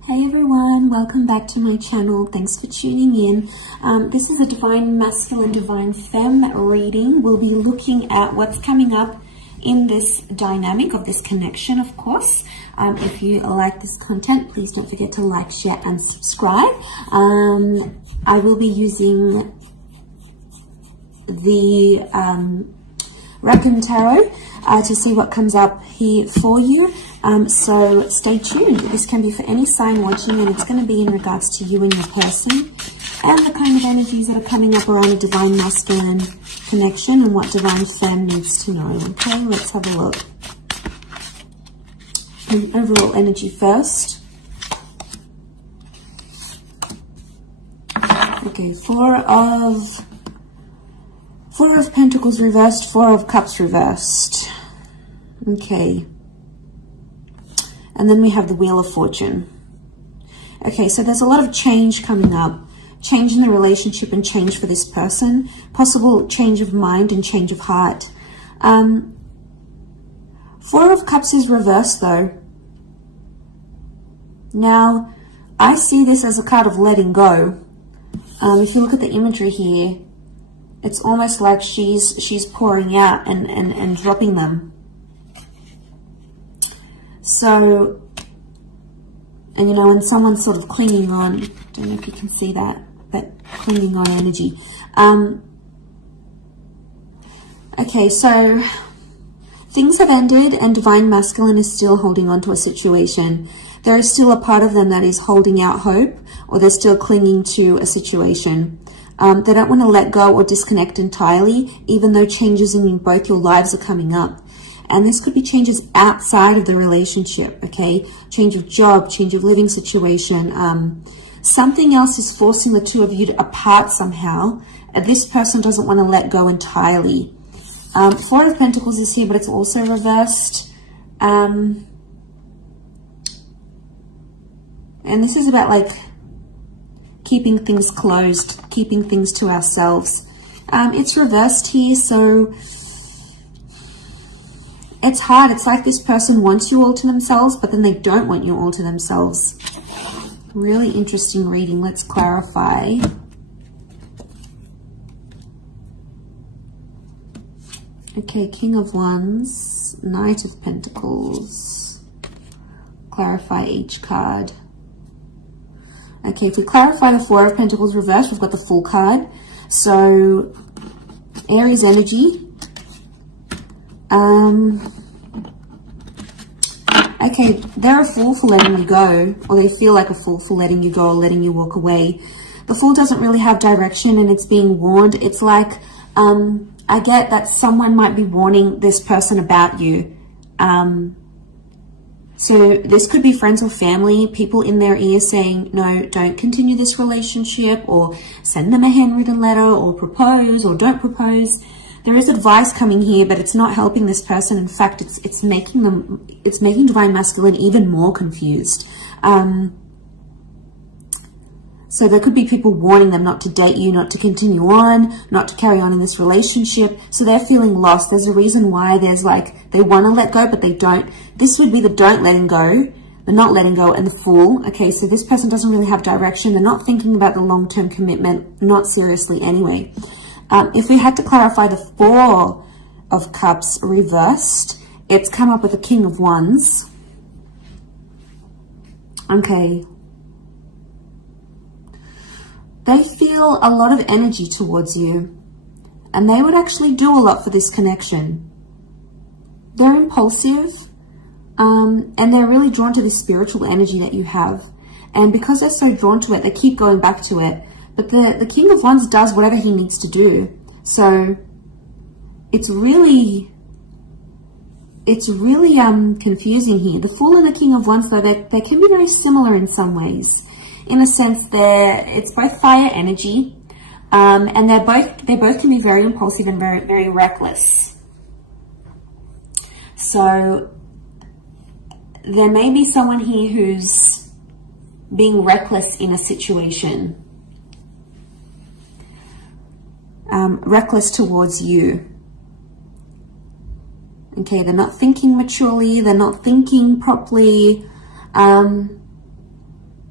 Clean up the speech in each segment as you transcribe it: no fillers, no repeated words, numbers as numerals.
Hey everyone, welcome back to my channel. Thanks for tuning in. This is a Divine Masculine, Divine Femme reading. We'll be looking at what's coming up in this dynamic of this connection, of course. If you like this content, please don't forget to like, share, and subscribe. I will be using the Reckon Tarot to see what comes up here for you. So stay tuned. This can be for any sign watching, and it's going to be in regards to you and your person and the kind of energies that are coming up around a Divine Masculine connection and what Divine Femme needs to know. Okay, let's have a look. And overall energy first. Okay, Four of Pentacles reversed, Four of Cups reversed. Okay. And then we have the Wheel of Fortune. Okay, so there's a lot of change coming up. Change in the relationship and change for this person. Possible change of mind and change of heart. Four of Cups is reversed though. Now, I see this as a card of letting go. If you look at the imagery here, it's almost like she's pouring out and dropping them. So, and you know, when someone's sort of clinging on, don't know if you can see that clinging on energy. Okay, so things have ended and Divine Masculine is still holding on to a situation. There is still a part of them that is holding out hope, or they're still clinging to a situation. They don't want to let go or disconnect entirely, even though changes in both your lives are coming up. And this could be changes outside of the relationship, okay? Change of job, change of living situation. Something else is forcing the two of you apart somehow. This person doesn't want to let go entirely. Four of Pentacles is here, but it's also reversed. And this is about like keeping things closed, keeping things to ourselves. It's reversed here, so it's hard. It's like this person wants you all to themselves, but then they don't want you all to themselves. Really interesting reading. Let's clarify. Okay, King of Wands, Knight of Pentacles. Clarify each card. Okay, if we clarify the Four of Pentacles reversed, we've got the Fool card. So, Aries energy. Okay, they're a fool for letting you go, or they feel like a fool for letting you go or letting you walk away. The Fool doesn't really have direction and it's being warned. It's like, I get that someone might be warning this person about you. So this could be friends or family, people in their ear saying, no, don't continue this relationship, or send them a handwritten letter, or propose, or don't propose. There is advice coming here, but it's not helping this person. In fact, it's making Divine Masculine even more confused. So there could be people warning them not to date you, not to continue on, not to carry on in this relationship. So they're feeling lost. There's a reason why there's like, they want to let go, but they don't. This would be the don't letting go, the not letting go, and the Fool. Okay, so this person doesn't really have direction. They're not thinking about the long-term commitment, not seriously anyway. If we had to clarify the Four of Cups reversed, it's come up with the King of Wands. Okay. They feel a lot of energy towards you, and they would actually do a lot for this connection. They're impulsive, and they're really drawn to the spiritual energy that you have. And because they're so drawn to it, they keep going back to it. But the King of Wands does whatever he needs to do. So it's really confusing here. The Fool and the King of Wands, though, they can be very similar in some ways. In a sense, it's both fire energy, and they both can be very impulsive and very, very reckless. So there may be someone here who's being reckless in a situation. Reckless towards you. Okay, they're not thinking maturely, they're not thinking properly.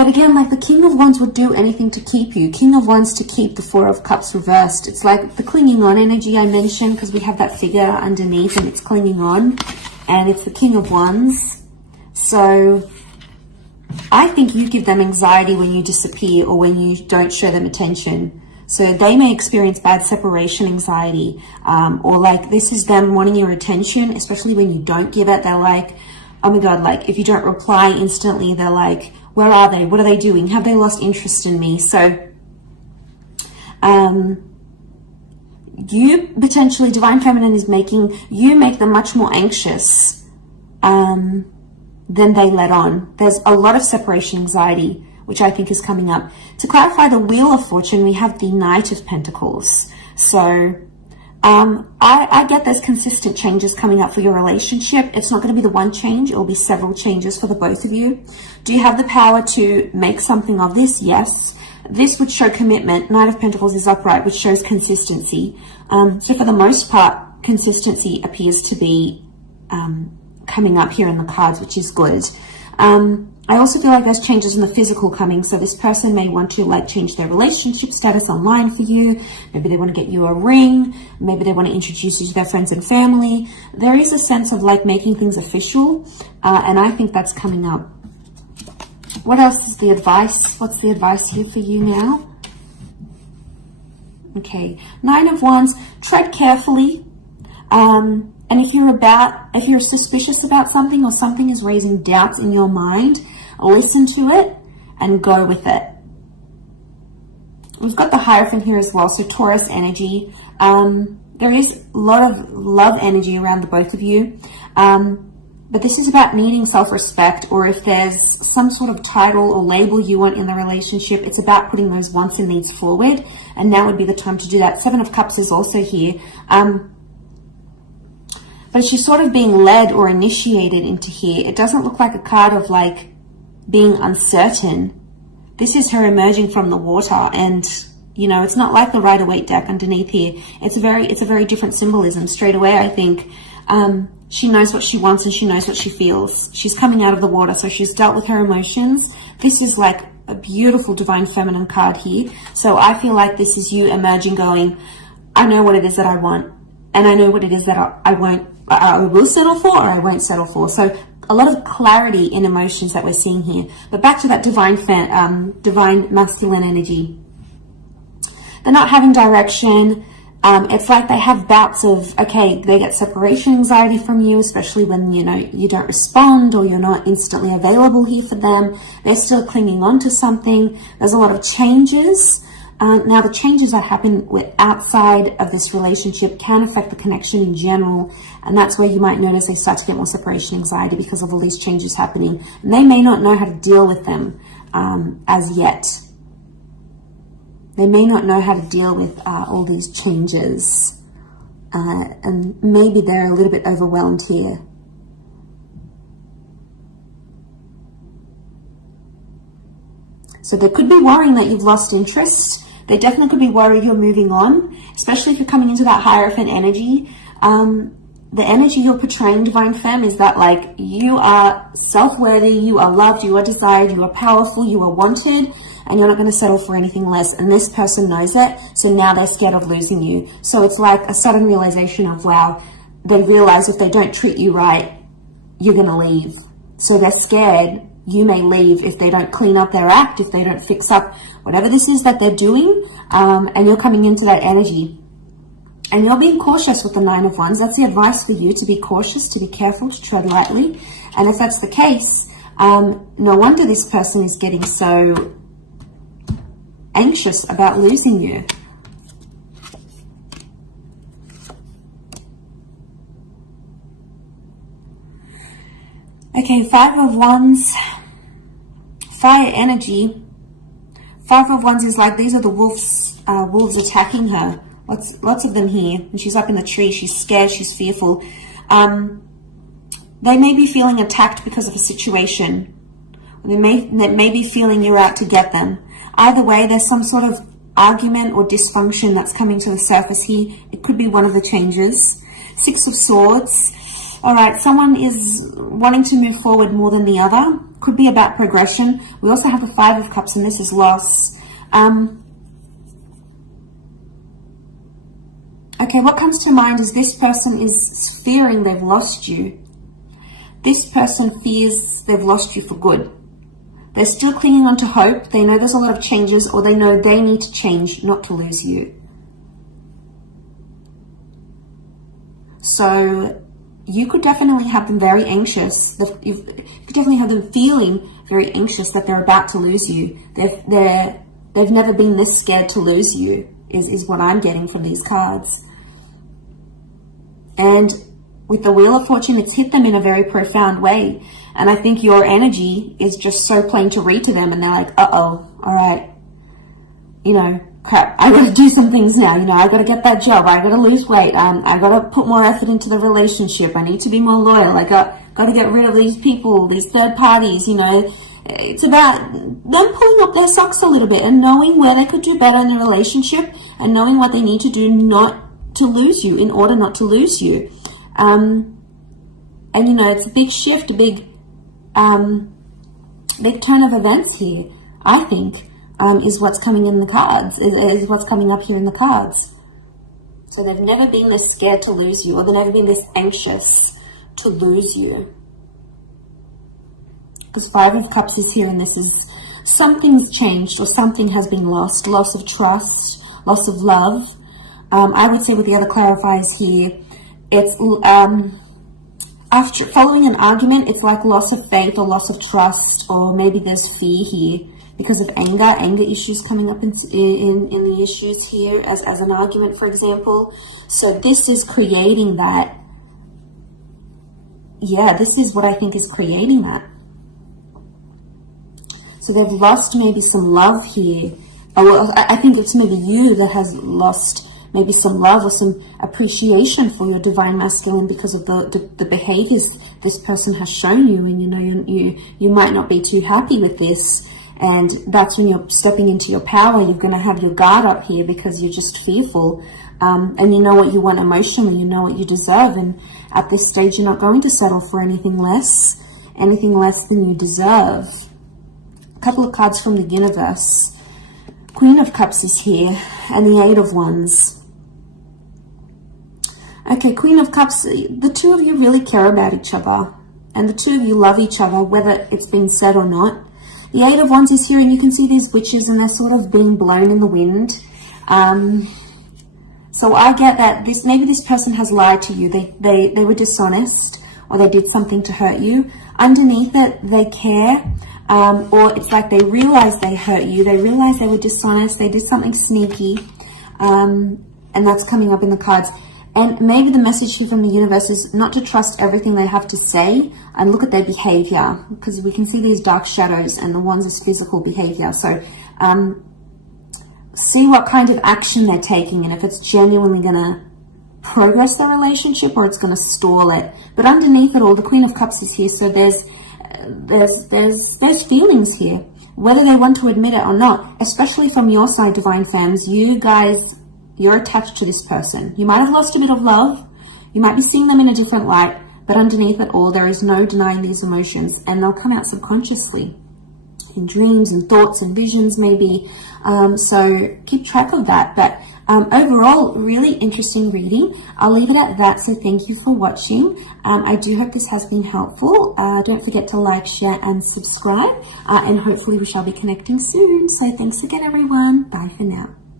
But again, like the King of Wands would do anything to keep you. King of Wands to keep the Four of Cups reversed. It's like the clinging on energy I mentioned, because we have that figure underneath and it's clinging on. And it's the King of Wands. So I think you give them anxiety when you disappear or when you don't show them attention. So they may experience bad separation anxiety, or like this is them wanting your attention, especially when you don't give it. They're like, oh my God, like if you don't reply instantly, they're like, where are they? What are they doing? Have they lost interest in me? So you potentially, Divine Feminine is making you make them much more anxious than they let on. There's a lot of separation anxiety, which I think is coming up. To clarify the Wheel of Fortune, we have the Knight of Pentacles. So I get there's consistent changes coming up for your relationship. It's not going to be the one change. It will be several changes for the both of you. Do you have the power to make something of this? Yes. This would show commitment. Knight of Pentacles is upright, which shows consistency. So for the most part, consistency appears to be coming up here in the cards, which is good. I also feel like there's changes in the physical coming. So this person may want to like change their relationship status online for you. Maybe they want to get you a ring. Maybe they want to introduce you to their friends and family. There is a sense of like making things official. And I think that's coming up. What else is the advice? What's the advice here for you now? Okay. Nine of Wands. Tread carefully. And if you're suspicious about something or something is raising doubts in your mind, listen to it and go with it. We've got the Hierophant here as well, so Taurus energy. There is a lot of love energy around the both of you. But this is about needing self-respect, or if there's some sort of title or label you want in the relationship, it's about putting those wants and needs forward. And now would be the time to do that. Seven of Cups is also here. But she's sort of being led or initiated into here. It doesn't look like a card of like being uncertain. This is her emerging from the water, and you know, it's not like the Rider-Waite deck underneath here. It's a very different symbolism. Straight away, I think she knows what she wants and she knows what she feels. She's coming out of the water, so she's dealt with her emotions. This is like a beautiful Divine Feminine card here. So I feel like this is you emerging, going, I know what it is that I want, and I know what it is that I will settle for, or I won't settle for. So a lot of clarity in emotions that we're seeing here. But back to that divine masculine energy. They're not having direction. It's like they have bouts of, okay, they get separation anxiety from you, especially when, you know, you don't respond or you're not instantly available here for them. They're still clinging on to something. There's a lot of changes. Now, the changes that happen outside of this relationship can affect the connection in general. And that's where you might notice they start to get more separation anxiety because of all these changes happening. And they may not know how to deal with them as yet. They may not know how to deal with all these changes. And maybe they're a little bit overwhelmed here. So they could be worrying that you've lost interest. They definitely could be worried you're moving on, especially if you're coming into that Hierophant energy. The energy you're portraying, Divine Femme, is that like you are self-worthy, you are loved, you are desired, you are powerful, you are wanted, and you're not going to settle for anything less. And this person knows it, so now they're scared of losing you. So it's like a sudden realization of, wow, they realize if they don't treat you right, you're going to leave. So they're scared you may leave if they don't clean up their act, if they don't fix up whatever this is that they're doing, and you're coming into that energy. And you're being cautious with the Nine of Wands. That's the advice for you, to be cautious, to be careful, to tread lightly. And if that's the case, no wonder this person is getting so anxious about losing you. Okay, Five of Wands, fire energy. Five of Wands is like, these are the wolves attacking her. Lots of them here. And she's up in the tree. She's scared. She's fearful. They may be feeling attacked because of a situation. They may be feeling you're out to get them. Either way, there's some sort of argument or dysfunction that's coming to the surface here. It could be one of the changes. Six of Swords. All right, someone is wanting to move forward more than the other. Could be about progression. We also have the Five of Cups, and this is loss. Okay, what comes to mind is this person is fearing they've lost you. This person fears they've lost you for good. They're still clinging on to hope. They know there's a lot of changes, or they know they need to change not to lose you. So you could definitely have them very anxious. You could definitely have them feeling very anxious that they're about to lose you. They've never been this scared to lose you, is what I'm getting from these cards. And with the Wheel of Fortune, it's hit them in a very profound way. And I think your energy is just so plain to read to them. And they're like, uh-oh, all right. You know, crap, I got to do some things now. You know, I got to get that job. I got to lose weight. I got to put more effort into the relationship. I need to be more loyal. I got to get rid of these people, these third parties, you know. It's about them pulling up their socks a little bit and knowing where they could do better in the relationship and knowing what they need to do not to lose you, in order not to lose you. And, you know, it's a big shift, a big turn of events here, I think, is what's coming in the cards, is what's coming up here in the cards. So they've never been this scared to lose you, or they've never been this anxious to lose you. Because Five of Cups is here, and this is something's changed, or something has been lost. Loss of trust, loss of love. I would say with the other clarifiers here, it's after following an argument, it's like loss of faith or loss of trust, or maybe there's fear here because of anger issues coming up in the issues here as an argument, for example. So this is creating that. Yeah, this is what I think is creating that. So they've lost maybe some love here. Or I think it's maybe you that has lost maybe some love or some appreciation for your divine masculine because of the behaviors this person has shown you. And, you know, you might not be too happy with this. And that's when you're stepping into your power. You're going to have your guard up here because you're just fearful. And you know what you want emotionally. You know what you deserve. And at this stage, you're not going to settle for anything less than you deserve. A couple of cards from the universe. Queen of Cups is here, and the Eight of Wands. Okay, Queen of Cups, the two of you really care about each other, and the two of you love each other, whether it's been said or not. The Eight of Wands is here, and you can see these witches, and they're sort of being blown in the wind. So I get that maybe this person has lied to you. They were dishonest, or they did something to hurt you. Underneath it, they care. Or it's like they realize they hurt you. They realize they were dishonest. They did something sneaky. And that's coming up in the cards. And maybe the message here from the universe is not to trust everything they have to say and look at their behavior, because we can see these dark shadows, and the ones is physical behavior. So see what kind of action they're taking, and if it's genuinely going to progress the relationship or it's going to stall it. But underneath it all, the Queen of Cups is here. So there's feelings here, whether they want to admit it or not, especially from your side, divine fams. You guys, you're attached to this person. You might have lost a bit of love. You might be seeing them in a different light, but underneath it all, there is no denying these emotions, and they'll come out subconsciously in dreams and thoughts and visions maybe. So keep track of that. But overall, really interesting reading. I'll leave it at that. So thank you for watching. I do hope this has been helpful. Don't forget to like, share, and subscribe. And hopefully we shall be connecting soon. So thanks again, everyone. Bye for now.